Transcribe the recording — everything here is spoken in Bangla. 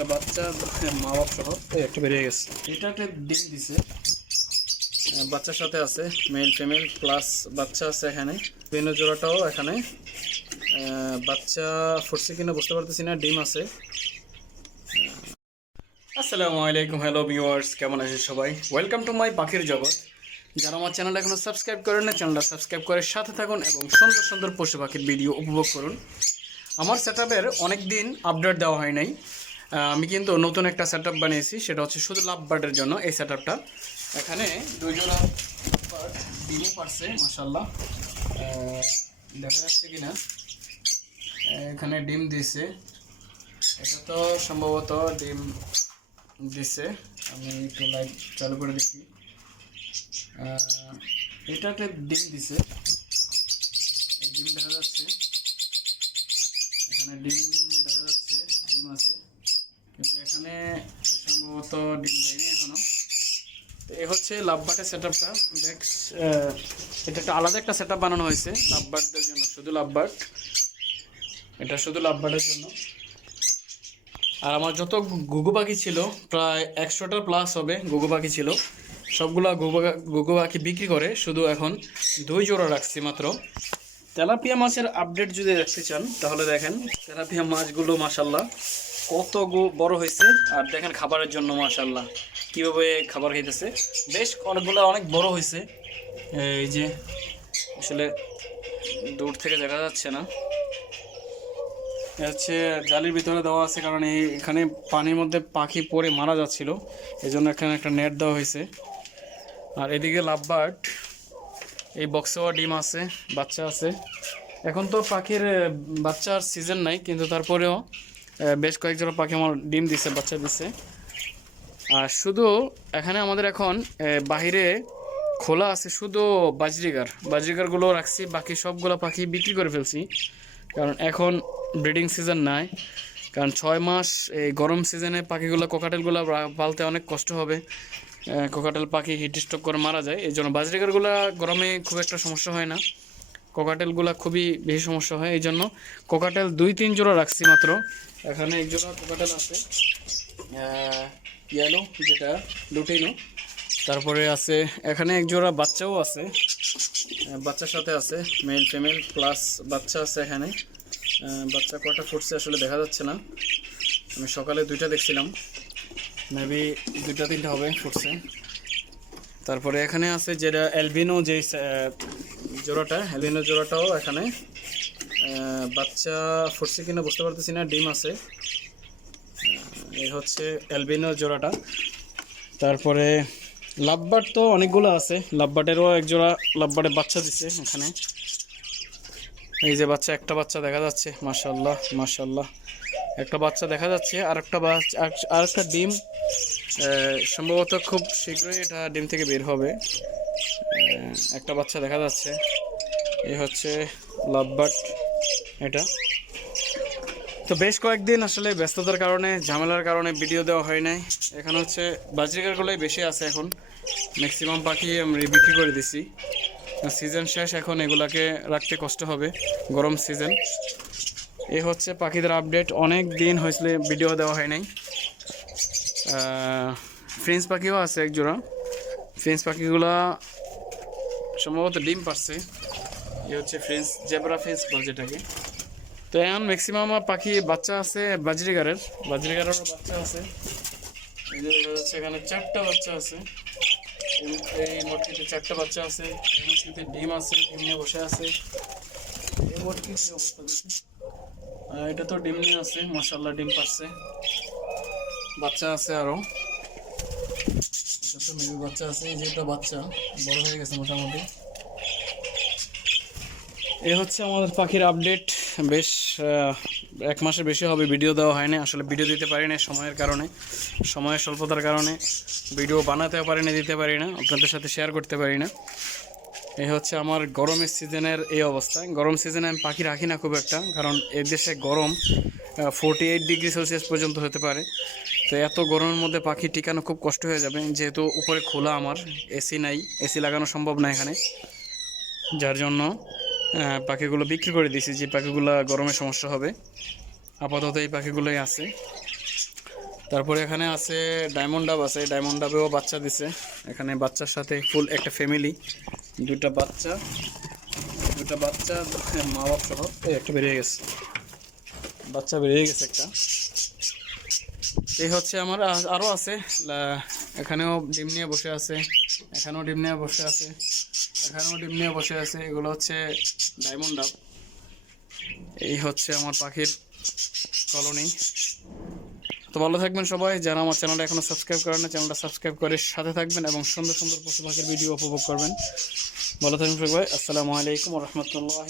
একটা বাচ্চা মা বাপ সহ। একটা বেরিয়ে গেছে। এটা একটা ডিম দিছে। বাচ্চার সাথে আছে মেল ফিমেল প্লাস বাচ্চা আছে এখানে। বেনু জোড়াটাও এখানে বাচ্চা ফুটছে কিনা বুঝতে পারতেছি না ডিম আছে। আসসালামু আলাইকুম হ্যালো ভিউয়ার্স কেমন আছেন সবাই? ওয়েলকাম টু মাই পাখির জগৎ। যারা আমার চ্যানেল এখনও সাবস্ক্রাইব করেন না চ্যানেলটা সাবস্ক্রাইব করে সাথে থাকুন এবং সুন্দর সুন্দর পশু পাখির ভিডিও উপভোগ করুন। আমার সেট অনেক দিন আপডেট দেওয়া হয় নাই। আমি কিন্তু নতুন একটা সেট বানিয়েছি, সেটা হচ্ছে শুধু লাভ বার্ডের জন্য এই সেট এখানে দুইজোড়া bird ডিমও পারছে মাসাল্লাহ দেখা যাচ্ছে কিনা? এখানে ডিম দিছে। এটা তো সম্ভবত ডিম দিছে। আমি একটু লাইট চালু করে দেখি। এটাতে ডিম দিছে। ডিম দেখা যাচ্ছে। এখানে ডিম দেখা যাচ্ছে, ডিম আছে। এখানে সম্ভবত ডিম দেয়নি এখনও। তো এ হচ্ছে লাভবাটের সেট আপটা এটা একটা আলাদা একটা সেট বানানো হয়েছে লাভবার্ডদের জন্য, শুধু লাভবার্ড এটা শুধু লাভবার্ডের জন্য। আর আমার যত গুগু পাখি ছিল, প্রায় একশোটার প্লাস হবে গুগু পাখি ছিল। সবগুলো গুগু পাখি বিক্রি করে, শুধু এখন দুই জোড়া রাখছি মাত্র। তেলাপিয়া মাছের আপডেট যদি দেখতে চান, তাহলে দেখেন তেলাপিয়া মাছগুলো মাসাল্লাহ কত বড় হয়েছে। আর দেখেন খাবারের জন্য মাসাল্লাহ কীভাবে খাবার খাইতেছে। বেশ অনেকগুলো অনেক বড় হয়েছে। এই যে, আসলে দূর থেকে দেখা যাচ্ছে না। হচ্ছে জালির ভিতরে দেওয়া আছে, কারণ এই এখানে পানির মধ্যে পাখি পড়ে মারা যাচ্ছিল। এই জন্য এখানে একটা নেট দেওয়া হয়েছে। আর এদিকে লাভবার্ড, এই বক্সেও ডিম আছে, বাচ্চা আছে। এখন তো পাখির, বাচ্চার সিজন নাই, কিন্তু তারপরেও বেশ কয়েক জোড়া পাখি আমার ডিম দিছে, বাচ্চা দিছে। আর শুধু এখানে আমাদের এখন বাহিরে খোলা আছে শুধু বাজরিগার। বাজরিগারগুলো রাখছি, বাকি সবগুলো পাখি বিক্রি করে ফেলছি। কারণ এখন ব্রিডিং সিজন নাই। কারণ ছয় মাস এই গরম সিজনে পাখিগুলো, কোকাটেলগুলো পালতে অনেক কষ্ট হবে। কোকাটেল পাখি হিট স্ট্রোক করে মারা যায়। এই জন্য বাজরিগারগুলো গরমে খুব একটা সমস্যা হয় না। কোকাটেলগুলো খুবই বেশি সমস্যা হয় এই জন্য কোকাটেল দুই, তিন জোড়া রাখছি মাত্র। এখানে এক জোড়া কোকাটেল আছে ইয়েলো যেটা লুটিনো তারপরে আছে, এখানে এক জোড়া বাচ্চাও আছে বাচ্চার সাথে আছে মেল ফিমেল প্লাস বাচ্চা আছে এখানে। বাচ্চা কটা ফুটছে আসলে দেখা যাচ্ছে না। আমি সকালে দুইটা দেখছিলাম। মেবি দুইটা, তিনটা হবে, ফুটছে। তারপরে এখানে আছে যেটা অ্যালবিনো যে জোড়াটা, অ্যালবিনো জোড়াটাও এখানে। বাচ্চা ফুটছে কিনা বুঝতে পারতেছি না, ডিম আছে। এই হচ্ছে অ্যালবিনো জোড়াটা। তারপরে লাভবার্ড তো অনেকগুলো আছে। লাভবার্ডেরও এক জোড়া লাভবার্ডের বাচ্চা দিছে এখানে। এই যে বাচ্চা, একটা বাচ্চা দেখা যাচ্ছে। মাশাল্লাহ মাশাল্লাহ একটা বাচ্চা দেখা যাচ্ছে আর একটা বাচ্চা আর একটা ডিম। সম্ভবত খুব শীঘ্রই এটা ডিম থেকে বের হবে। একটা বাচ্চা দেখা যাচ্ছে। এই হচ্ছে লাভবার্ড, এটা। তো বেশ কয়েকদিন আসলে ব্যস্ততার কারণে, ঝামেলার কারণে ভিডিও দেওয়া হয় নাই। এখানে হচ্ছে বাজরিকারগুলোই বেশি আছে এখন। ম্যাক্সিমাম পাখি আমি বিক্রি করে দিছি। সিজন শেষ এখন এগুলাকে রাখতে কষ্ট হবে, গরম সিজন এ হচ্ছে পাখিদের আপডেট। অনেক দিন হয়েছিল, ভিডিও দেওয়া হয় নাই। ফ্রেঞ্চ পাখিও আছে এক জোড়া ফ্রেঞ্চ পাখিগুলা সম্ভবত ডিম পারছে। এ হচ্ছে ফ্রেঞ্চ, জেব্রা ফ্রেঞ্চ বল যেটাকে। তো এখন ম্যাক্সিমাম পাখি বাচ্চা আছে বাজরিগারের। বাজরিগারেরও বাচ্চা আছে। এই যে দেখা যাচ্ছে এখানে চারটা বাচ্চা আছে। এই- মটকিতে চারটা বাচ্চা আছে। এই মটকিতে ডিম আছে, ডিম নিয়ে বসে আছে। এই মটকির কি অবস্থা এটা তো ডিম নিয়ে আছে মশাল্লা ডিম পাচ্ছে বাচ্চা আছে আরও। এটা তো মেবি বাচ্চা আছে, এই যে এটা বাচ্চা, বড় হয়ে গেছে মোটামুটি। এ হচ্ছে আমাদের পাখির আপডেট। বেশ এক মাসের বেশি হবে, ভিডিও দেওয়া হয়নি। আসলে ভিডিও দিতে পারি না সময়ের কারণে। সময়ের স্বল্পতার কারণে ভিডিও বানাতেও পারি না দিতে পারি না আপনাদের সাথে শেয়ার করতে পারি না এই হচ্ছে আমার গরমের সিজনের এই অবস্থা। গরম সিজনে আমি পাখি রাখি না খুব একটা, কারণ দেশে গরম ফোরটি এইট ডিগ্রি সেলসিয়াস পর্যন্ত হতে পারে। তো এত গরমের মধ্যে পাখি টিকানো খুব কষ্ট হয়ে যাবে। যেহেতু উপরে খোলা আমার এসি নাই এসি লাগানো সম্ভব না এখানে। যার জন্য পাখিগুলো বিক্রি করে দিয়েছি যে পাখিগুলো গরমে সমস্যা হবে। আপাতত এই পাখিগুলোই আছে। তারপরে এখানে আছে ডায়মন্ড ডাব আছে। ডায়মন্ড ডাবেও বাচ্চা দিছে। এখানে বাচ্চার সাথে ফুল একটা ফ্যামিলি দুটা বাচ্চা দুটা বাচ্চা মা বাপ সহ। একটা বেরিয়ে গেছে। বাচ্চা বেরিয়ে গেছে একটা। এই হচ্ছে আমার আরও আছে। এখানেও ডিম নিয়ে বসে আছে, এখানেও ডিম নিয়ে বসে আছে, এখানেও ডিম নিয়ে বসে আছে। এগুলো হচ্ছে ডায়মন্ড ডাব। এই হচ্ছে আমার পাখির কলোনি। তো ভালো থাকবেন সবাই। যারা আমার চ্যানেলটা এখনও সাবস্ক্রাইব করেন না, চ্যানেলটা সাবস্ক্রাইব করে সাথে থাকবেন এবং সুন্দর সুন্দর পশু পাখির ভিডিও উপভোগ করবেন। ভালো থাকবেন সবাই। আসসালামু আলাইকুম রহমতুল্লাহ